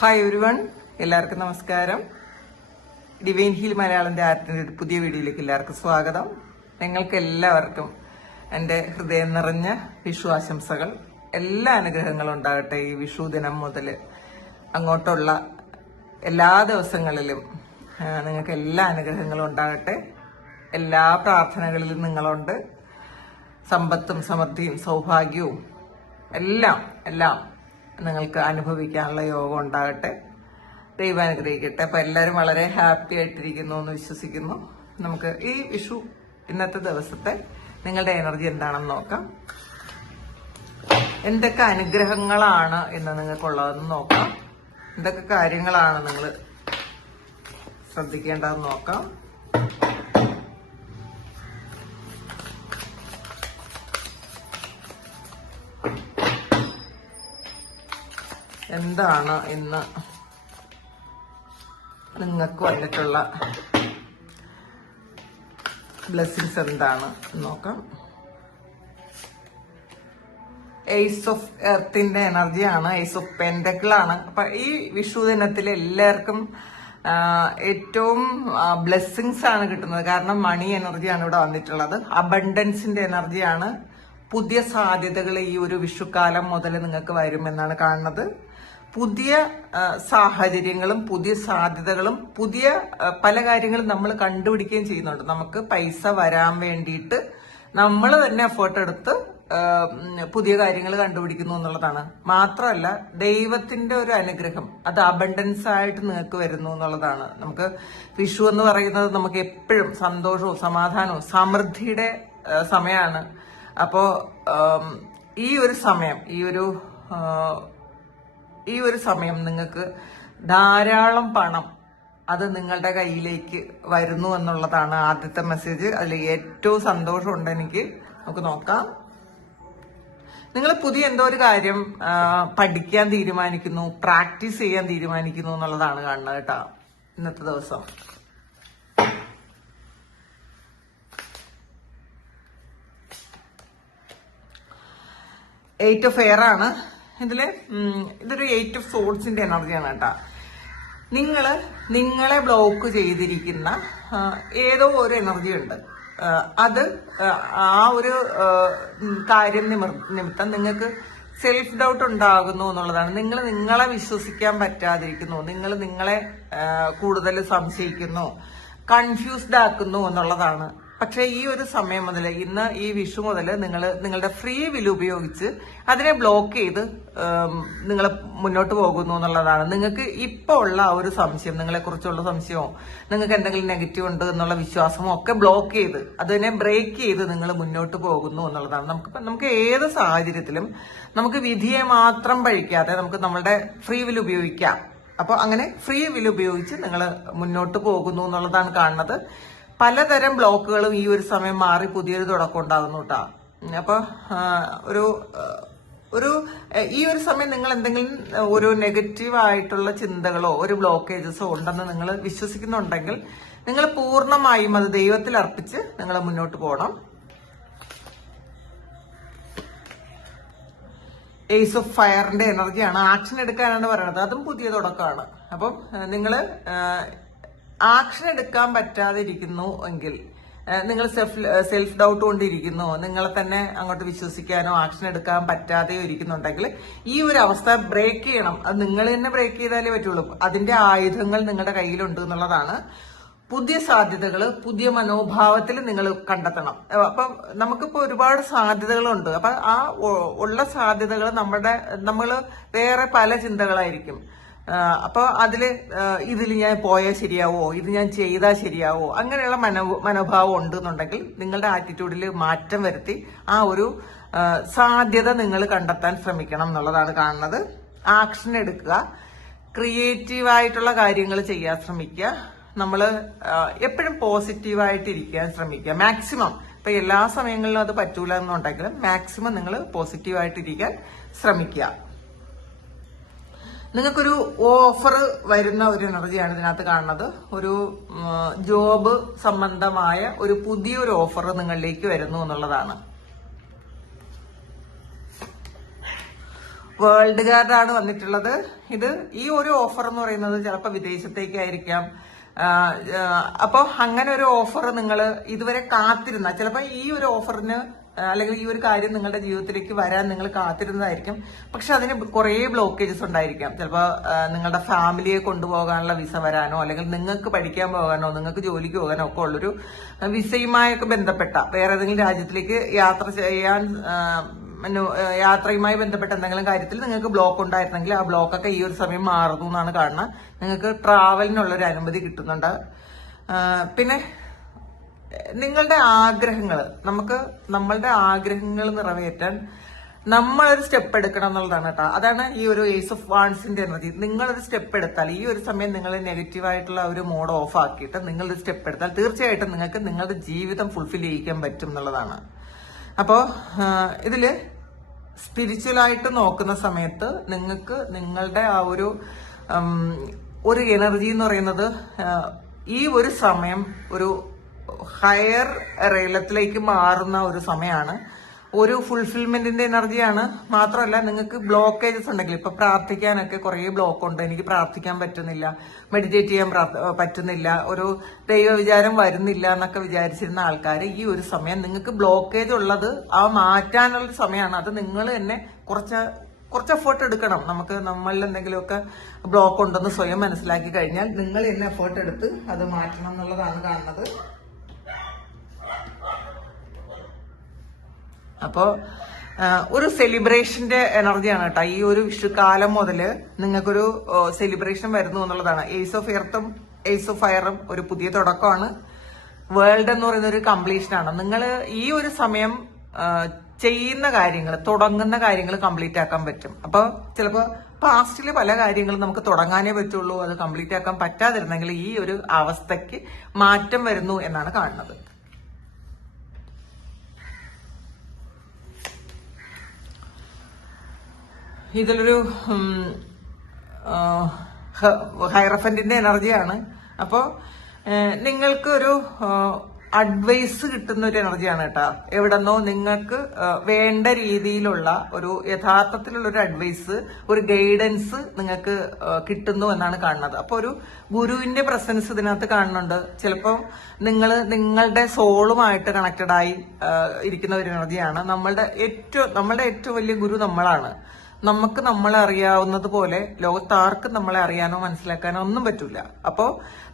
Hi everyone, എല്ലാവർക്കും നമസ്കാരം. Divine heal മലയാളത്തിന്റെ ആർട്ടിന്റെ ഒരു പുതിയ വീഡിയോയിലേക്ക് എല്ലാവർക്കും സ്വാഗതം. നിങ്ങൾക്ക് എല്ലാവർക്കും എൻ്റെ ഹൃദയം നിറഞ്ഞ വിഷു ആശംസകൾ. എല്ലാ അനുഗ്രഹങ്ങളും ഉണ്ടാകട്ടെ. ഈ വിഷു ദിനം മുതൽ അങ്ങോട്ടുള്ള എല്ലാ ദിവസങ്ങളിലും നിങ്ങൾക്ക് എല്ലാ അനുഗ്രഹങ്ങളും ഉണ്ടാകട്ടെ. എല്ലാ പ്രാർത്ഥനകളിലും നിങ്ങളുണ്ട്. സമ്പത്തും സമൃദ്ധിയും സൗഭാഗ്യവും എല്ലാം എല്ലാം നിങ്ങൾക്ക് അനുഭവിക്കാനുള്ള യോഗം ഉണ്ടാകട്ടെ. ദൈവം അനുഗ്രഹിക്കട്ടെ. അപ്പൊ എല്ലാവരും വളരെ ഹാപ്പി ആയിട്ടിരിക്കുന്നു എന്ന് വിശ്വസിക്കുന്നു. നമുക്ക് ഈ വിഷു ഇന്നത്തെ ദിവസത്തെ നിങ്ങളുടെ എനർജി എന്താണെന്ന് നോക്കാം. എന്തൊക്കെ അനുഗ്രഹങ്ങളാണ് ഇന്ന് നിങ്ങൾക്കുള്ളതെന്ന് നോക്കാം. എന്തൊക്കെ കാര്യങ്ങളാണ് നിങ്ങൾ ശ്രദ്ധിക്കേണ്ടതെന്ന് നോക്കാം. എന്താണ് ഇന്ന് നിങ്ങൾക്ക് വന്നിട്ടുള്ള ബ്ലെസ്സിങ്സ് എന്താണ് നോക്കാം. ഏസ് ഓഫ് എർത്തിന്റെ എനർജിയാണ്. ഏസ് ഓഫ് പെന്റക്കിൾ ആണ്. അപ്പൊ ഈ വിഷു ദിനത്തിൽ എല്ലാവർക്കും ഏറ്റവും ബ്ലെസ്സിങ്സ് ആണ് കിട്ടുന്നത്. കാരണം മണി എനർജിയാണ് ഇവിടെ വന്നിട്ടുള്ളത്. അബണ്ടൻസിന്റെ എനർജിയാണ്. പുതിയ സാധ്യതകൾ ഈ ഒരു വിഷുക്കാലം മുതൽ നിങ്ങൾക്ക് വരുമെന്നാണ് കാണുന്നത്. പുതിയ സാഹചര്യങ്ങളും പുതിയ സാധ്യതകളും പുതിയ പല കാര്യങ്ങളും നമ്മൾ കണ്ടുപിടിക്കുകയും ചെയ്യുന്നുണ്ട്. നമുക്ക് പൈസ വരാൻ വേണ്ടിയിട്ട് നമ്മൾ തന്നെ എഫേർട്ട് എടുത്ത് പുതിയ കാര്യങ്ങൾ കണ്ടുപിടിക്കുന്നു എന്നുള്ളതാണ്. മാത്രമല്ല ദൈവത്തിന്റെ ഒരു അനുഗ്രഹം അത് അബണ്ടൻസ് ആയിട്ട് നിങ്ങൾക്ക് വരുന്നു എന്നുള്ളതാണ്. നമുക്ക് വിഷു എന്ന് പറയുന്നത് നമുക്ക് എപ്പോഴും സന്തോഷവും സമാധാനവും സമൃദ്ധിയുടെ സമയമാണ്. അപ്പോ ഈ ഒരു സമയം നിങ്ങൾക്ക് ധാരാളം പണം അത് നിങ്ങളുടെ കയ്യിലേക്ക് വരുന്നു എന്നുള്ളതാണ് ആദ്യത്തെ മെസ്സേജ്. അതിൽ ഏറ്റവും സന്തോഷമുണ്ട് എനിക്ക്. നമുക്ക് നോക്കാം. നിങ്ങൾ പുതിയ എന്തോ ഒരു കാര്യം പഠിക്കാൻ തീരുമാനിക്കുന്നു, പ്രാക്ടീസ് ചെയ്യാൻ തീരുമാനിക്കുന്നു എന്നുള്ളതാണ് കാണുന്നത് കേട്ടോ ഇന്നത്തെ ദിവസം. എയ്റ്റ് ഓഫ് എയർ ആണ് ഇതൊരു എയ്റ്റ് ഓഫ് സോഡ്സിന്റെ എനർജിയാണ് കേട്ടാ. നിങ്ങളെ ബ്ലോക്ക് ചെയ്തിരിക്കുന്ന ഏതോ ഒരു എനർജി ഉണ്ട്. അത് ആ ഒരു കാര്യം നിമിത്തം നിങ്ങൾക്ക് സെൽഫ് ഡൗട്ട് ഉണ്ടാകുന്നു എന്നുള്ളതാണ്. നിങ്ങളെ വിശ്വസിക്കാൻ പറ്റാതിരിക്കുന്നു, നിങ്ങളെ കൂടുതൽ സംശയിക്കുന്നു, കൺഫ്യൂസ്ഡ് ആക്കുന്നു എന്നുള്ളതാണ്. പക്ഷെ ഈ ഒരു സമയം മുതൽ ഇന്ന് ഈ വിഷു മുതൽ നിങ്ങളുടെ ഫ്രീ വിൽ ഉപയോഗിച്ച് അതിനെ ബ്ലോക്ക് ചെയ്ത് നിങ്ങൾ മുന്നോട്ട് പോകുന്നു എന്നുള്ളതാണ്. നിങ്ങൾക്ക് ഇപ്പൊ ഉള്ള ആ ഒരു സംശയം, നിങ്ങളെ കുറിച്ചുള്ള സംശയമോ നിങ്ങൾക്ക് എന്തെങ്കിലും നെഗറ്റീവ് ഉണ്ട് എന്നുള്ള വിശ്വാസമോ ഒക്കെ ബ്ലോക്ക് ചെയ്ത് അതിനെ ബ്രേക്ക് ചെയ്ത് നിങ്ങൾ മുന്നോട്ട് പോകുന്നു എന്നുള്ളതാണ്. നമുക്ക് ഏത് സാഹചര്യത്തിലും നമുക്ക് വിധിയെ മാത്രം പഴിക്കാതെ നമുക്ക് നമ്മളുടെ ഫ്രീ വിൽ ഉപയോഗിക്കാം. അപ്പൊ അങ്ങനെ ഫ്രീ വിൽ ഉപയോഗിച്ച് നിങ്ങൾ മുന്നോട്ട് പോകുന്നു എന്നുള്ളതാണ് കാണുന്നത്. പലതരം ബ്ലോക്കുകളും ഈ ഒരു സമയം മാറി പുതിയൊരു തുടക്കം ഉണ്ടാകുന്നു കേട്ടോ. അപ്പൊ ഈ ഒരു സമയം നിങ്ങൾ എന്തെങ്കിലും ഒരു നെഗറ്റീവ് ആയിട്ടുള്ള ചിന്തകളോ ഒരു ബ്ലോക്കേജസോ ഉണ്ടെന്ന് നിങ്ങൾ വിശ്വസിക്കുന്നുണ്ടെങ്കിൽ നിങ്ങൾ പൂർണ്ണമായും അത് ദൈവത്തിൽ അർപ്പിച്ച് നിങ്ങൾ മുന്നോട്ട് പോകണം. ഏസ് ഓഫ് ഫയറിന്റെ എനർജിയാണ്. ആക്ഷൻ എടുക്കാനാണ് പറയുന്നത്. അതും പുതിയ തുടക്കമാണ്. അപ്പം നിങ്ങള് ആക്ഷൻ എടുക്കാൻ പറ്റാതെ ഇരിക്കുന്നു എങ്കിൽ, നിങ്ങൾ സെൽഫ് ഡൗട്ട് കൊണ്ടിരിക്കുന്നു, നിങ്ങളെ തന്നെ അങ്ങോട്ട് വിശ്വസിക്കാനോ ആക്ഷൻ എടുക്കാൻ പറ്റാതെയോ ഇരിക്കുന്നുണ്ടെങ്കിൽ ഈ ഒരു അവസ്ഥ ബ്രേക്ക് ചെയ്യണം. അത് നിങ്ങൾ തന്നെ ബ്രേക്ക് ചെയ്താലേ പറ്റുള്ളൂ. അതിന്റെ ആയുധങ്ങൾ നിങ്ങളുടെ കയ്യിലുണ്ട് എന്നുള്ളതാണ്. പുതിയ സാധ്യതകൾ പുതിയ മനോഭാവത്തിൽ നിങ്ങൾ കണ്ടെത്തണം. അപ്പൊ നമുക്കിപ്പോ ഒരുപാട് സാധ്യതകളുണ്ട്. അപ്പൊ ആ ഉള്ള സാധ്യതകൾ നമ്മൾ വേറെ പല ചിന്തകളായിരിക്കും. അപ്പൊ ഇതിൽ ഞാൻ പോയാൽ ശരിയാവോ, ഇത് ഞാൻ ചെയ്താൽ ശരിയാവോ, അങ്ങനെയുള്ള മനോഭാവം ഉണ്ടെന്നുണ്ടെങ്കിൽ നിങ്ങളുടെ ആറ്റിറ്റ്യൂഡിൽ മാറ്റം വരുത്തി ആ ഒരു സാധ്യത നിങ്ങൾ കണ്ടെത്താൻ ശ്രമിക്കണം എന്നുള്ളതാണ് കാണുന്നത്. ആക്ഷൻ എടുക്കുക, ക്രിയേറ്റീവായിട്ടുള്ള കാര്യങ്ങൾ ചെയ്യാൻ ശ്രമിക്കുക. നമ്മൾ എപ്പോഴും പോസിറ്റീവായിട്ട് ഇരിക്കാൻ ശ്രമിക്കുക മാക്സിമം. ഇപ്പൊ എല്ലാ സമയങ്ങളിലും അത് പറ്റൂല എന്നുണ്ടെങ്കിലും മാക്സിമം നിങ്ങൾ പോസിറ്റീവായിട്ട് ഇരിക്കാൻ ശ്രമിക്കുക. നിങ്ങൾക്കൊരു ഓഫർ വരുന്ന ഒരു എനർജിയാണ് ഇതിനകത്ത് കാണുന്നത്. ഒരു ജോബ് സംബന്ധമായ ഒരു പുതിയൊരു ഓഫർ നിങ്ങളിലേക്ക് വരുന്നു എന്നുള്ളതാണ്. വേൾഡ് കാർഡാണ് വന്നിട്ടുള്ളത്. ഇത് ഈ ഒരു ഓഫർ എന്ന് പറയുന്നത് ചിലപ്പോൾ വിദേശത്തേക്കായിരിക്കാം. അപ്പൊ അങ്ങനെ ഒരു ഓഫർ നിങ്ങൾ ഇതുവരെ കാത്തിരുന്ന, ചിലപ്പോൾ ഈ ഒരു ഓഫറിന് അല്ലെങ്കിൽ ഈ ഒരു കാര്യം നിങ്ങളുടെ ജീവിതത്തിലേക്ക് വരാൻ നിങ്ങൾ കാത്തിരുന്നതായിരിക്കും. പക്ഷെ അതിന് കുറേ ബ്ലോക്കേജസ് ഉണ്ടായിരിക്കാം. ചിലപ്പോൾ നിങ്ങളുടെ ഫാമിലിയെ കൊണ്ടുപോകാനുള്ള വിസ വരാനോ, അല്ലെങ്കിൽ നിങ്ങൾക്ക് പഠിക്കാൻ പോകാനോ, നിങ്ങൾക്ക് ജോലിക്ക് പോകാനോ ഒക്കെ ഉള്ളൊരു വിസയുമായൊക്കെ ബന്ധപ്പെട്ട വേറെ ഏതെങ്കിലും രാജ്യത്തിലേക്ക് യാത്ര ചെയ്യാൻ യാത്രയുമായി ബന്ധപ്പെട്ട എന്തെങ്കിലും കാര്യത്തിൽ നിങ്ങൾക്ക് ബ്ലോക്ക് ഉണ്ടായിരുന്നെങ്കിൽ ആ ബ്ലോക്കൊക്കെ ഈ ഒരു സമയം മാറുന്നു എന്നാണ് കാണുന്നത്. നിങ്ങൾക്ക് ട്രാവലിനുള്ളൊരു അനുമതി കിട്ടുന്നുണ്ട്. പിന്നെ നിങ്ങളുടെ ആഗ്രഹങ്ങൾ, നമ്മളുടെ ആഗ്രഹങ്ങൾ നിറവേറ്റാൻ നമ്മളൊരു സ്റ്റെപ്പ് എടുക്കണം എന്നുള്ളതാണ് കേട്ടോ. അതാണ് ഈ ഒരു ഏസ് ഓഫ് വാൺസിന്റെ എനർജി. നിങ്ങളൊരു സ്റ്റെപ്പ് എടുത്താൽ, ഈ ഒരു സമയം നിങ്ങൾ നെഗറ്റീവായിട്ടുള്ള ഒരു മോഡ് ഓഫ് ആക്കിയിട്ട് നിങ്ങളൊരു സ്റ്റെപ്പ് എടുത്താൽ തീർച്ചയായിട്ടും നിങ്ങൾക്ക് നിങ്ങളുടെ ജീവിതം ഫുൾഫിൽ ചെയ്യിക്കാൻ പറ്റും എന്നുള്ളതാണ്. അപ്പോൾ ഇതില് സ്പിരിച്വലായിട്ട് നോക്കുന്ന സമയത്ത് നിങ്ങൾക്ക് നിങ്ങളുടെ ആ ഒരു എനർജി എന്ന് പറയുന്നത് ഈ ഒരു സമയം ഒരു ഹയർ റേലത്തിലേക്ക് മാറുന്ന ഒരു സമയമാണ്. ഒരു ഫുൾഫിൽമെന്റിന്റെ എനർജിയാണ്. മാത്രമല്ല, നിങ്ങൾക്ക് ബ്ലോക്കേജസ് ഉണ്ടെങ്കിൽ, ഇപ്പൊ പ്രാർത്ഥിക്കാനൊക്കെ കുറേ ബ്ലോക്ക് ഉണ്ട്, എനിക്ക് പ്രാർത്ഥിക്കാൻ പറ്റുന്നില്ല, മെഡിറ്റേറ്റ് ചെയ്യാൻ പറ്റുന്നില്ല, ഒരു ദൈവവിചാരം വരുന്നില്ല എന്നൊക്കെ വിചാരിച്ചിരുന്ന ആൾക്കാർ ഈ ഒരു സമയം നിങ്ങൾക്ക് ബ്ലോക്കേജ് ഉള്ളത് ആ മാറ്റാനുള്ള സമയമാണ്. അത് നിങ്ങൾ തന്നെ കുറച്ച് എഫേർട്ട് എടുക്കണം. നമ്മളിൽ എന്തെങ്കിലുമൊക്കെ ബ്ലോക്ക് ഉണ്ടെന്ന് സ്വയം മനസ്സിലാക്കി കഴിഞ്ഞാൽ നിങ്ങൾ തന്നെ എഫേർട്ട് എടുത്ത് അത് മാറ്റണം എന്നുള്ളതാണ് കാണുന്നത്. അപ്പോ ഒരു സെലിബ്രേഷന്റെ എനർജിയാണ് കേട്ടോ. ഈ ഒരു വിഷുക്കാലം മുതല് നിങ്ങൾക്കൊരു സെലിബ്രേഷൻ വരുന്നു എന്നുള്ളതാണ്. ഏസ് ഓഫ് എർത്തും ഏസ് ഓഫ് ഫയറും ഒരു പുതിയ തുടക്കമാണ്. വേൾഡ് എന്ന് പറയുന്ന ഒരു കംപ്ലീഷനാണ്. നിങ്ങൾ ഈ ഒരു സമയം ചെയ്യുന്ന കാര്യങ്ങൾ, തുടങ്ങുന്ന കാര്യങ്ങൾ കംപ്ലീറ്റ് ആക്കാൻ പറ്റും. അപ്പൊ ചിലപ്പോ പാസ്റ്റില് പല കാര്യങ്ങളും നമുക്ക് തുടങ്ങാനേ പറ്റുള്ളൂ, അത് കംപ്ലീറ്റ് ആക്കാൻ പറ്റാതിരുന്നെങ്കിൽ ഈ ഒരു അവസ്ഥയ്ക്ക് മാറ്റം വരുന്നു എന്നാണ് കാണുന്നത്. ഇതിലൊരു ഹൈറഫന്റിന്റെ എനർജിയാണ്. അപ്പോൾ നിങ്ങൾക്ക് ഒരു അഡ്വൈസ് കിട്ടുന്ന ഒരു എനർജിയാണ് കേട്ടോ. എവിടെന്നോ നിങ്ങൾക്ക് വേണ്ട രീതിയിലുള്ള ഒരു യഥാർത്ഥത്തിലുള്ള ഒരു അഡ്വൈസ്, ഒരു ഗൈഡൻസ് നിങ്ങൾക്ക് കിട്ടുന്നു എന്നാണ് കാണുന്നത്. അപ്പൊ ഒരു ഗുരുവിന്റെ പ്രസൻസ് ഇതിനകത്ത് കാണുന്നുണ്ട്. ചിലപ്പോൾ നിങ്ങളുടെ സോളുമായിട്ട് കണക്റ്റഡ് ആയി ഇരിക്കുന്ന ഒരു എനർജിയാണ്. നമ്മളുടെ ഏറ്റവും വലിയ ഗുരു നമ്മളാണ്. നമുക്ക് നമ്മളെ അറിയാവുന്നത് പോലെ ലോകത്താർക്കും നമ്മളെ അറിയാനോ മനസ്സിലാക്കാനോ ഒന്നും പറ്റൂല. അപ്പോൾ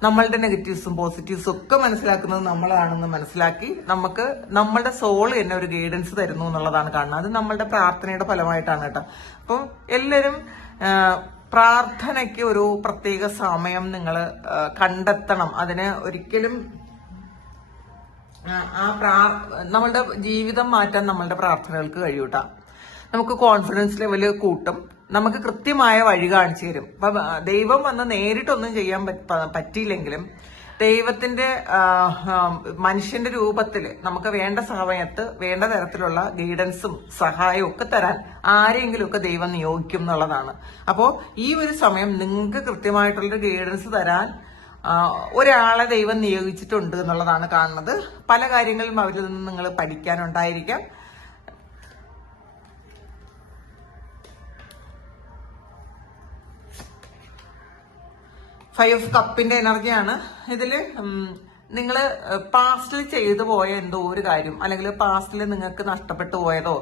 നമ്മളുടെ നെഗറ്റീവ്സും പോസിറ്റീവ്സും ഒക്കെ മനസ്സിലാക്കുന്നത് നമ്മളാണെന്ന് മനസ്സിലാക്കി നമുക്ക് നമ്മളുടെ സോള് തന്നെ ഒരു ഗൈഡൻസ് തരുന്നു എന്നുള്ളതാണ് കാണുന്നത്. അത് നമ്മളുടെ പ്രാർത്ഥനയുടെ ഫലമായിട്ടാണ് കേട്ടോ. അപ്പോൾ എല്ലാവരും പ്രാർത്ഥനയ്ക്ക് ഒരു പ്രത്യേക സമയം നിങ്ങൾ കണ്ടെത്തണം. അതിന് ഒരിക്കലും നമ്മളുടെ ജീവിതം മാറ്റാൻ നമ്മളുടെ പ്രാർത്ഥനകൾക്ക് കഴിയൂട്ടാ. നമുക്ക് കോൺഫിഡൻസ് ലെവല് കൂട്ടും, നമുക്ക് കൃത്യമായ വഴി കാണിച്ചു തരും. അപ്പൊ ദൈവം വന്ന് നേരിട്ടൊന്നും ചെയ്യാൻ പറ്റിയില്ലെങ്കിലും ദൈവത്തിന്റെ മനുഷ്യന്റെ രൂപത്തിൽ നമുക്ക് വേണ്ട സമയത്ത് വേണ്ട തരത്തിലുള്ള ഗൈഡൻസും സഹായവും ഒക്കെ തരാൻ ആരെങ്കിലും ഒക്കെ ദൈവം നിയോഗിക്കും എന്നുള്ളതാണ്. അപ്പോ ഈ ഒരു സമയം നിങ്ങൾക്ക് കൃത്യമായിട്ടുള്ളൊരു ഗൈഡൻസ് തരാൻ ഒരാളെ ദൈവം നിയോഗിച്ചിട്ടുണ്ട് എന്നുള്ളതാണ് കാണുന്നത്. പല കാര്യങ്ങളും അവരിൽ നിന്ന് നിങ്ങൾ പഠിക്കാനുണ്ടായിരിക്കാം. 5 കപ്പിന്റെ എനർജിയാണ് ഇതില്. നിങ്ങൾ പാസ്റ്റിൽ ചെയ്തു പോയ എന്തോ ഒരു കാര്യം, അല്ലെങ്കിൽ പാസ്റ്റിൽ നിങ്ങൾക്ക് നഷ്ടപ്പെട്ടു പോയതോ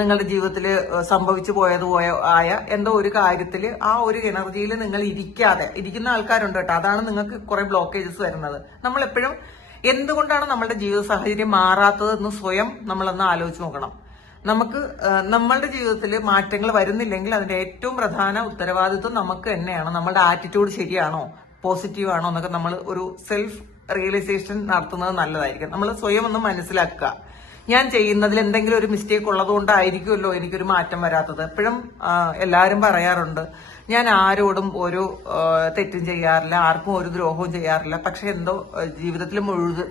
നിങ്ങളുടെ ജീവിതത്തിൽ സംഭവിച്ചു പോയതോ ആയ എന്തോ ഒരു കാര്യത്തിൽ ആ ഒരു എനർജിയിൽ നിങ്ങൾ ഇരിക്കുന്ന ആൾക്കാരുണ്ട് കേട്ടോ. അതാണ് നിങ്ങൾക്ക് കുറെ ബ്ലോക്കേജസ് വരുന്നത്. നമ്മൾ എപ്പോഴും എന്തുകൊണ്ടാണ് നമ്മളുടെ ജീവിത സാഹചര്യം മാറാത്തതെന്ന് സ്വയം നമ്മളൊന്ന് ആലോചിച്ച് നോക്കണം. നമുക്ക് നമ്മളുടെ ജീവിതത്തിൽ മാറ്റങ്ങൾ വരുന്നില്ലെങ്കിൽ അതിന്റെ ഏറ്റവും പ്രധാന ഉത്തരവാദിത്വം നമുക്ക് തന്നെയാണ്. നമ്മളുടെ ആറ്റിറ്റ്യൂഡ് ശരിയാണോ, പോസിറ്റീവ് ആണോ എന്നൊക്കെ നമ്മൾ ഒരു സെൽഫ് റിയലൈസേഷൻ നടത്തുന്നത് നല്ലതായിരിക്കും. നമ്മൾ സ്വയം ഒന്ന് മനസ്സിലാക്കുക. ഞാൻ ചെയ്യുന്നതിൽ എന്തെങ്കിലും ഒരു മിസ്റ്റേക്ക് ഉള്ളത് കൊണ്ടായിരിക്കുമല്ലോ എനിക്കൊരു മാറ്റം വരാത്തത്. എപ്പോഴും എല്ലാവരും പറയാറുണ്ട്, ഞാൻ ആരോടും ഒരു തെറ്റും ചെയ്യാറില്ല, ആർക്കും ഒരു ദ്രോഹവും ചെയ്യാറില്ല, പക്ഷെ എന്തോ ജീവിതത്തിൽ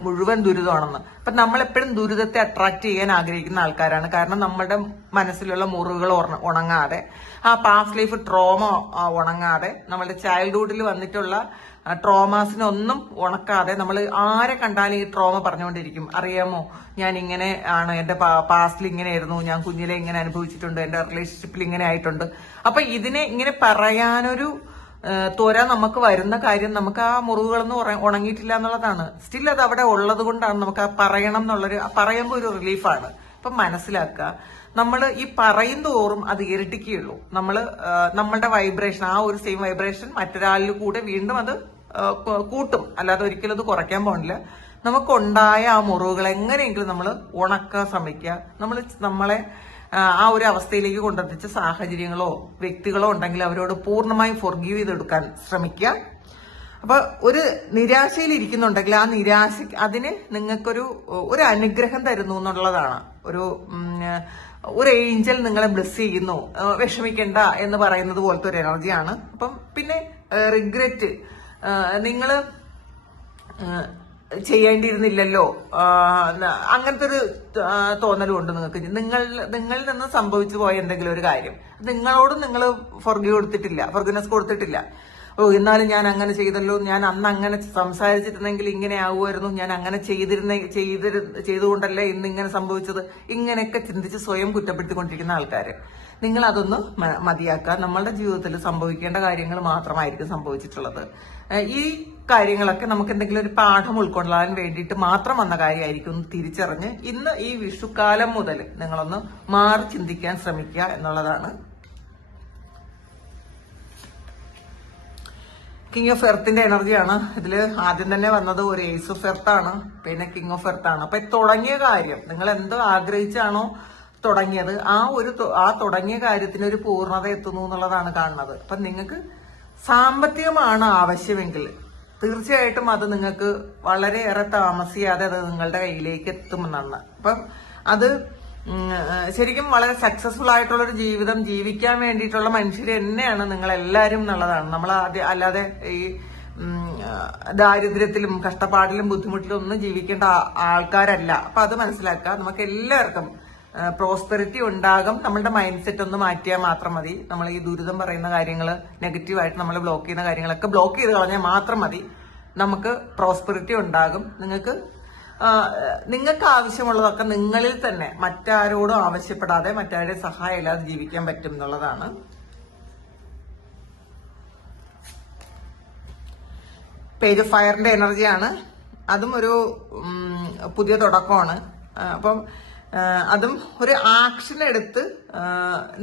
മുഴുവൻ ദുരിതമാണെന്ന്. അപ്പൊ നമ്മളെപ്പോഴും ദുരിതത്തെ അട്രാക്ട് ചെയ്യാൻ ആഗ്രഹിക്കുന്ന ആൾക്കാരാണ്. കാരണം നമ്മുടെ മനസ്സിലുള്ള മുറിവുകൾ ഉണങ്ങാതെ, ആ പാസ്റ്റ് ലൈഫ് ട്രോമ ഉണങ്ങാതെ, നമ്മളുടെ ചൈൽഡ്ഹുഡിൽ വന്നിട്ടുള്ള ട്രോമാസിനൊന്നും ഉണക്കാതെ നമ്മൾ ആരെ കണ്ടാലും ഈ ട്രോമ പറഞ്ഞുകൊണ്ടിരിക്കും. അറിയാമോ, ഞാൻ ഇങ്ങനെ ആണ്, എന്റെ പാസ്റ്റിൽ ഇങ്ങനെയായിരുന്നു, ഞാൻ കുഞ്ഞിലെ ഇങ്ങനെ അനുഭവിച്ചിട്ടുണ്ട്, എന്റെ റിലേഷൻഷിപ്പിൽ ഇങ്ങനെ ആയിട്ടുണ്ട്. അപ്പൊ ഇതിനെ ഇങ്ങനെ പറയാനൊരു ത്വര നമുക്ക് വരുന്ന കാര്യം നമുക്ക് ആ മുറിവുകളൊന്നും ഉണങ്ങിയിട്ടില്ല എന്നുള്ളതാണ്. സ്റ്റിൽ അത് അവിടെ ഉള്ളത് കൊണ്ടാണ് നമുക്ക് ആ പറയണം എന്നുള്ളൊരു, പറയുമ്പോൾ ഒരു റിലീഫാണ്. അപ്പൊ മനസ്സിലാക്കുക, നമ്മൾ ഈ പറയും തോറും അത് ഇരട്ടിക്കുകയുള്ളൂ. നമ്മളുടെ വൈബ്രേഷൻ, ആ ഒരു സെയിം വൈബ്രേഷൻ മറ്റൊരാളിൽ കൂടെ വീണ്ടും അത് കൂട്ടും, അല്ലാതെ ഒരിക്കലും അത് കുറയ്ക്കാൻ പോണില്ല. നമുക്കുണ്ടായ ആ മുറിവുകൾ എങ്ങനെയെങ്കിലും നമ്മൾ ഉണക്കാൻ ശ്രമിക്കുക. നമ്മളെ ആ ഒരു അവസ്ഥയിലേക്ക് കൊണ്ടെത്തിച്ച സാഹചര്യങ്ങളോ വ്യക്തികളോ ഉണ്ടെങ്കിൽ അവരോട് പൂർണ്ണമായും ഫോർഗീവ് ചെയ്തെടുക്കാൻ ശ്രമിക്കുക. അപ്പൊ ഒരു നിരാശയിൽ ഇരിക്കുന്നുണ്ടെങ്കിൽ ആ നിരാശ അതിന് നിങ്ങൾക്കൊരു അനുഗ്രഹം തരുന്നു എന്നുള്ളതാണ്. ഒരു ഏഞ്ചൽ നിങ്ങളെ ബ്ലെസ് ചെയ്യുന്നു, വിഷമിക്കണ്ട എന്ന് പറയുന്നത് പോലത്തെ ഒരു എനർജിയാണ്. അപ്പം പിന്നെ റിഗ്രറ്റ്, നിങ്ങള് ചെയ്യേണ്ടിയിരുന്നില്ലല്ലോ, അങ്ങനത്തെ ഒരു തോന്നലും ഉണ്ട് നിങ്ങൾക്ക്. നിങ്ങളിൽ നിന്ന് സംഭവിച്ചു പോയ എന്തെങ്കിലും ഒരു കാര്യം നിങ്ങളോടും നിങ്ങൾ ഫൊർഗിവ്നെസ് കൊടുത്തിട്ടില്ല. എന്നാലും ഞാൻ അങ്ങനെ ചെയ്തല്ലോ, ഞാൻ അന്ന് അങ്ങനെ സംസാരിച്ചിരുന്നെങ്കിൽ ഇങ്ങനെ ആവുമായിരുന്നു, ഞാൻ അങ്ങനെ ചെയ്തുകൊണ്ടല്ലേ ഇന്ന് ഇങ്ങനെ സംഭവിച്ചത്, ഇങ്ങനെയൊക്കെ ചിന്തിച്ച് സ്വയം കുറ്റപ്പെടുത്തിക്കൊണ്ടിരിക്കുന്ന ആൾക്കാര്, നിങ്ങൾ അതൊന്ന് മതിയാക്കുക. നമ്മളുടെ ജീവിതത്തിൽ സംഭവിക്കേണ്ട കാര്യങ്ങൾ മാത്രമായിരിക്കും സംഭവിച്ചിട്ടുള്ളത്. ഈ കാര്യങ്ങളൊക്കെ നമുക്ക് എന്തെങ്കിലും ഒരു പാഠം ഉൾക്കൊള്ളാൻ വേണ്ടിയിട്ട് മാത്രം വന്ന കാര്യമായിരിക്കും തിരിച്ചറിഞ്ഞ് ഇന്ന് ഈ വിഷുക്കാലം മുതൽ നിങ്ങളൊന്ന് മാറി ചിന്തിക്കാൻ ശ്രമിക്കുക എന്നുള്ളതാണ്. കിങ് ഓഫ് എർത്തിന്റെ എനർജിയാണ് ഇതില് ആദ്യം തന്നെ വന്നത്. ഒരു ഏസ് ഓഫ് എർത്ത് ആണ്, പിന്നെ കിങ് ഓഫ് എർത്ത് ആണ്. അപ്പൊ തുടങ്ങിയ കാര്യം നിങ്ങൾ എന്തോ ആഗ്രഹിച്ചാണോ തുടങ്ങിയത്, ആ തുടങ്ങിയ കാര്യത്തിന് ഒരു പൂർണ്ണത എത്തുന്നു എന്നുള്ളതാണ് കാണുന്നത്. അപ്പൊ നിങ്ങൾക്ക് സാമ്പത്തികമാണ് ആവശ്യമെങ്കിൽ തീർച്ചയായിട്ടും അത് നിങ്ങൾക്ക് വളരെയേറെ താമസിയാതെ അത് നിങ്ങളുടെ കയ്യിലേക്ക് എത്തുമെന്നാണ്. അപ്പം അത് ശരിക്കും വളരെ സക്സസ്ഫുൾ ആയിട്ടുള്ള ഒരു ജീവിതം ജീവിക്കാൻ വേണ്ടിയിട്ടുള്ള മനുഷ്യർ തന്നെയാണ് നിങ്ങൾ എല്ലാവരും എന്നുള്ളതാണ്. നമ്മൾ അല്ലാതെ ഈ ദാരിദ്ര്യത്തിലും കഷ്ടപ്പാടിലും ബുദ്ധിമുട്ടിലും ഒന്നും ജീവിക്കേണ്ട ആൾക്കാരല്ല. അപ്പൊ അത് മനസ്സിലാക്കുക. നമുക്ക് എല്ലാവർക്കും പ്രോസ്പെറിറ്റി ഉണ്ടാകും. നമ്മളുടെ മൈൻഡ് സെറ്റ് ഒന്ന് മാറ്റിയാൽ മാത്രം മതി. നമ്മൾ ഈ ദുരിതം പറയുന്ന കാര്യങ്ങൾ, നെഗറ്റീവായിട്ട് നമ്മൾ ബ്ലോക്ക് ചെയ്യുന്ന കാര്യങ്ങളൊക്കെ ബ്ലോക്ക് ചെയ്ത് കളഞ്ഞാൽ മാത്രം മതി. നമുക്ക് പ്രോസ്പെറിറ്റി ഉണ്ടാകും. നിങ്ങൾക്ക് ആവശ്യമുള്ളതൊക്കെ നിങ്ങളിൽ തന്നെ മറ്റാരോടും ആവശ്യപ്പെടാതെ മറ്റാരുടെ സഹായം ഇല്ലാതെ ജീവിക്കാൻ പറ്റും എന്നുള്ളതാണ്. പേജ് ഓഫ് ഫയറിന്റെ എനർജിയാണ്. അതും ഒരു പുതിയ തുടക്കമാണ്. അപ്പം അതും ഒരു ആക്ഷൻ എടുത്ത്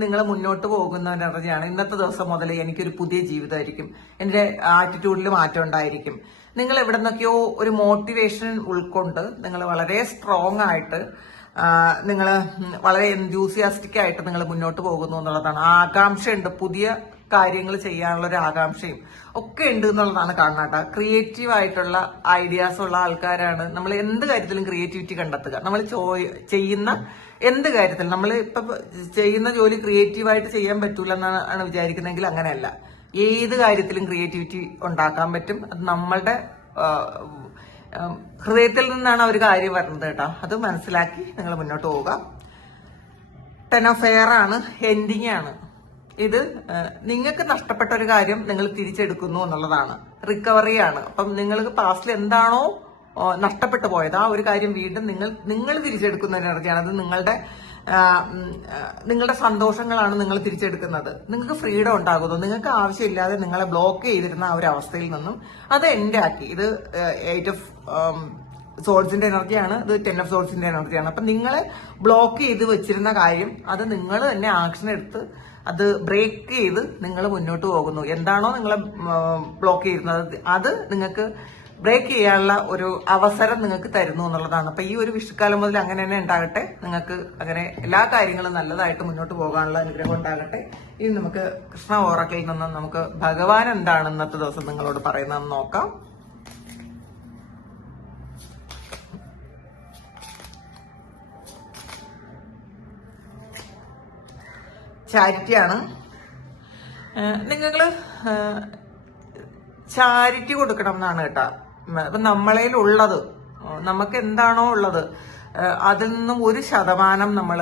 നിങ്ങൾ മുന്നോട്ട് പോകുന്ന ഒരു എനർജിയാണ്. ഇന്നത്തെ ദിവസം മുതൽ എനിക്കൊരു പുതിയ ജീവിതമായിരിക്കും, എന്റെ ആറ്റിറ്റ്യൂഡിൽ മാറ്റം ഉണ്ടായിരിക്കും. നിങ്ങൾ എവിടെ നിന്നൊക്കെയോ ഒരു മോട്ടിവേഷൻ ഉൾക്കൊണ്ട് നിങ്ങൾ വളരെ സ്ട്രോങ് ആയിട്ട്, നിങ്ങൾ വളരെ എൻതൂസിയാസ്റ്റിക് ആയിട്ട് നിങ്ങൾ മുന്നോട്ട് പോകുന്നു എന്നുള്ളതാണ്. ആകാംക്ഷയുണ്ട്, പുതിയ കാര്യങ്ങൾ ചെയ്യാനുള്ള ഒരു ആകാംക്ഷയും ഒക്കെ ഉണ്ട് എന്നുള്ളതാണ് കാണാട്ട. ക്രിയേറ്റീവ് ആയിട്ടുള്ള ഐഡിയാസ് ഉള്ള ആൾക്കാരാണ്. നമ്മൾ എന്ത് കാര്യത്തിലും ക്രിയേറ്റിവിറ്റി കണ്ടെത്തുക. നമ്മൾ ചെയ്യുന്ന എന്ത് കാര്യത്തിലും, നമ്മൾ ഇപ്പൊ ചെയ്യുന്ന ജോലി ക്രിയേറ്റീവായിട്ട് ചെയ്യാൻ പറ്റൂല എന്നാണ് വിചാരിക്കുന്നതെങ്കിൽ അങ്ങനെയല്ല. ഏത് കാര്യത്തിലും ക്രിയേറ്റിവിറ്റി ഉണ്ടാക്കാൻ പറ്റും. അത് നമ്മളുടെ ഹൃദയത്തിൽ നിന്നാണ് ഒരു കാര്യം വരുന്നത് കേട്ടോ. അത് മനസ്സിലാക്കി നിങ്ങൾ മുന്നോട്ട് പോവുക. 10 ഓഫ് എയർ ആണ്, എൻഡിങ് ആണ്. ഇത് നിങ്ങൾക്ക് നഷ്ടപ്പെട്ട ഒരു കാര്യം നിങ്ങൾ തിരിച്ചെടുക്കുന്നു എന്നുള്ളതാണ്. റിക്കവറിയാണ്. അപ്പം നിങ്ങൾക്ക് പാസ്റ്റിൽ എന്താണോ നഷ്ടപ്പെട്ടു പോയത് ആ ഒരു കാര്യം വീണ്ടും നിങ്ങൾ തിരിച്ചെടുക്കുന്ന ഒരു എനർജിയാണ്. അത് നിങ്ങളുടെ സന്തോഷങ്ങളാണ് നിങ്ങൾ തിരിച്ചെടുക്കുന്നത്. നിങ്ങൾക്ക് ഫ്രീഡം ഉണ്ടാകുന്നു. നിങ്ങൾക്ക് ആവശ്യമില്ലാതെ നിങ്ങളെ ബ്ലോക്ക് ചെയ്തിരുന്ന ആ ഒരു അവസ്ഥയിൽ നിന്നും അത് എൻഡ് ആക്കി. ഇത് 8 ഓഫ് സോൾസിന്റെ എനർജിയാണ്, ഇത് 10 ഓഫ് സോൾസിന്റെ എനർജിയാണ്. അപ്പൊ നിങ്ങളെ ബ്ലോക്ക് ചെയ്ത് വെച്ചിരുന്ന കാര്യം അത് നിങ്ങൾ തന്നെ ആക്ഷൻ എടുത്ത് അത് ബ്രേക്ക് ചെയ്ത് നിങ്ങൾ മുന്നോട്ട് പോകുന്നു. എന്താണോ നിങ്ങളെ ബ്ലോക്ക് ചെയ്യുന്നത് അത് നിങ്ങൾക്ക് ബ്രേക്ക് ചെയ്യാനുള്ള ഒരു അവസരം നിങ്ങൾക്ക് തരുന്നു എന്നുള്ളതാണ്. അപ്പൊ ഈ ഒരു വിഷുക്കാലം മുതൽ അങ്ങനെ തന്നെ ഉണ്ടാകട്ടെ. നിങ്ങൾക്ക് അങ്ങനെ എല്ലാ കാര്യങ്ങളും നല്ലതായിട്ട് മുന്നോട്ട് പോകാനുള്ള അനുഗ്രഹം ഉണ്ടാകട്ടെ. ഇനി നമുക്ക് കൃഷ്ണ ഓറക്കിൽ നിന്നും നമുക്ക് ഭഗവാൻ എന്താണ് ഇന്നത്തെ ദിവസം നിങ്ങളോട് പറയുന്നതെന്ന് നോക്കാം. ചാരിറ്റിയാണ്. നിങ്ങള് ചാരിറ്റി കൊടുക്കണം എന്നാണ് കേട്ടാ. അപ്പൊ നമ്മളേൽ ഉള്ളത്, നമുക്ക് എന്താണോ ഉള്ളത് അതിൽ നിന്നും 1% നമ്മൾ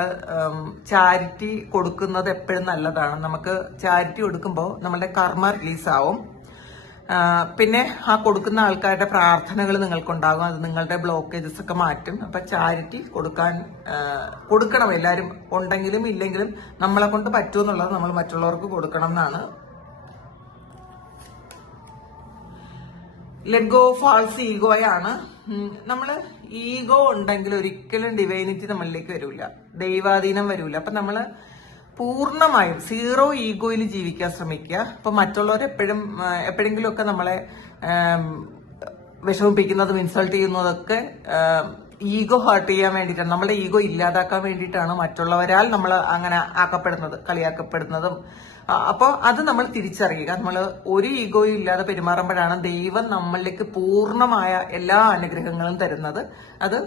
ചാരിറ്റി കൊടുക്കുന്നത് എപ്പോഴും നല്ലതാണ്. നമുക്ക് ചാരിറ്റി കൊടുക്കുമ്പോൾ നമ്മളുടെ കർമ്മ റിലീസാവും. പിന്നെ ആ കൊടുക്കുന്ന ആൾക്കാരുടെ പ്രാർത്ഥനകൾ നിങ്ങൾക്കുണ്ടാകും. അത് നിങ്ങളുടെ ബ്ലോക്കേജസ് ഒക്കെ മാറ്റും. അപ്പൊ ചാരിറ്റി കൊടുക്കണം. എല്ലാവരും ഉണ്ടെങ്കിലും ഇല്ലെങ്കിലും നമ്മളെ കൊണ്ട് പറ്റുമെന്നുള്ളത് നമ്മൾ മറ്റുള്ളവർക്ക് കൊടുക്കണം എന്നാണ്. ലെറ്റ് ഗോ ഫാൾസ് ഈഗോയാണ്. നമ്മള് ഈഗോ ഉണ്ടെങ്കിൽ ഒരിക്കലും ഡിവൈനിറ്റി നമ്മളിലേക്ക് വരൂല, ദൈവാധീനം വരൂല. അപ്പൊ നമ്മള് പൂർണ്ണമായും സീറോ ഈഗോയിൽ ജീവിക്കാൻ ശ്രമിക്കുക. അപ്പൊ മറ്റുള്ളവർ എപ്പോഴെങ്കിലും ഒക്കെ നമ്മളെ വിഷമിപ്പിക്കുന്നതും ഇൻസൾട്ട് ചെയ്യുന്നതൊക്കെ ഈഗോ ഹേർട്ട് ചെയ്യാൻ വേണ്ടിയിട്ടാണ്, നമ്മുടെ ഈഗോ ഇല്ലാതാക്കാൻ വേണ്ടിയിട്ടാണ് മറ്റുള്ളവരാൽ നമ്മൾ അങ്ങനെ ആക്കപ്പെടുന്നത്, കളിയാക്കപ്പെടുന്നതും. അപ്പോൾ അത് നമ്മൾ തിരിച്ചറിയുക. നമ്മൾ ഒരു ഈഗോയും ഇല്ലാതെ പെരുമാറുമ്പോഴാണ് ദൈവം നമ്മളിലേക്ക് പൂർണ്ണമായ എല്ലാ അനുഗ്രഹങ്ങളും തരുന്നത്. അത്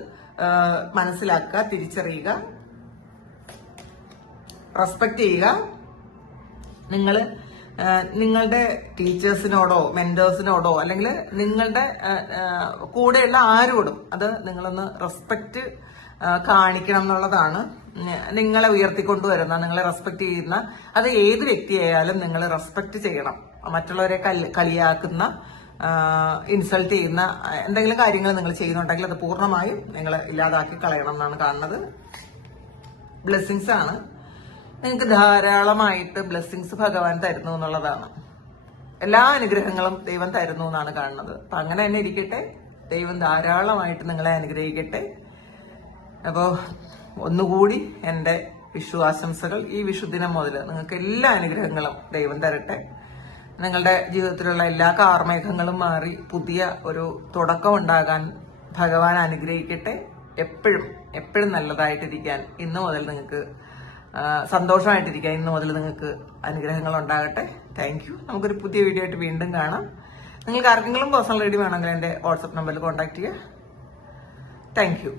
മനസ്സിലാക്കുക, തിരിച്ചറിയുക, റെസ്പെക്ട് ചെയ്യുക. നിങ്ങളുടെ ടീച്ചേഴ്സിനോടോ മെന്റേഴ്സിനോടോ അല്ലെങ്കിൽ നിങ്ങളുടെ കൂടെയുള്ള ആരോടും അത് നിങ്ങളൊന്ന് റെസ്പെക്ട് കാണിക്കണം എന്നുള്ളതാണ്. നിങ്ങളെ ഉയർത്തിക്കൊണ്ടുവരുന്ന, നിങ്ങളെ റെസ്പെക്ട് ചെയ്യുന്ന, അത് ഏത് വ്യക്തിയായാലും നിങ്ങൾ റെസ്പെക്ട് ചെയ്യണം. മറ്റുള്ളവരെ കളിയാക്കുന്ന, ഇൻസൾട്ട് ചെയ്യുന്ന എന്തെങ്കിലും കാര്യങ്ങൾ നിങ്ങൾ ചെയ്യുന്നുണ്ടെങ്കിൽ അത് പൂർണ്ണമായും നിങ്ങൾ ഇല്ലാതാക്കി കളയണം എന്നാണ് കാണുന്നത്. ബ്ലെസ്സിങ്സ് ആണ്. നിങ്ങൾക്ക് ധാരാളമായിട്ട് ബ്ലെസ്സിങ്സ് ഭഗവാൻ തരുന്നു എന്നുള്ളതാണ്. എല്ലാ അനുഗ്രഹങ്ങളും ദൈവം തരുന്നു എന്നാണ് കാണുന്നത്. അപ്പൊ അങ്ങനെ തന്നെ ഇരിക്കട്ടെ. ദൈവം ധാരാളമായിട്ട് നിങ്ങളെ അനുഗ്രഹിക്കട്ടെ. അപ്പോ ഒന്നുകൂടി എൻ്റെ വിഷു ആശംസകൾ. ഈ വിഷുദിനം മുതൽ നിങ്ങൾക്ക് എല്ലാ അനുഗ്രഹങ്ങളും ദൈവം തരട്ടെ. നിങ്ങളുടെ ജീവിതത്തിലുള്ള എല്ലാ കാർമേഘങ്ങളും മാറി പുതിയ ഒരു തുടക്കം ഉണ്ടാകാൻ ഭഗവാൻ അനുഗ്രഹിക്കട്ടെ. എപ്പോഴും നല്ലതായിട്ടിരിക്കാൻ ഇന്നു മുതൽ നിങ്ങൾക്ക് സന്തോഷമായിട്ടിരിക്കാൻ ഇന്നു മുതൽ നിങ്ങൾക്ക് അനുഗ്രഹങ്ങൾ ഉണ്ടാകട്ടെ. Thank you. നമുക്കൊരു പുതിയ വീഡിയോ ആയിട്ട് വീണ്ടും കാണാം. നിങ്ങൾക്ക് ആർക്കെങ്കിലും പേഴ്സണൽ റീഡിംഗ് വേണമെങ്കിൽ എൻ്റെ വാട്സപ്പ് നമ്പറിൽ കോൺടാക്ട് ചെയ്യുക. Thank you.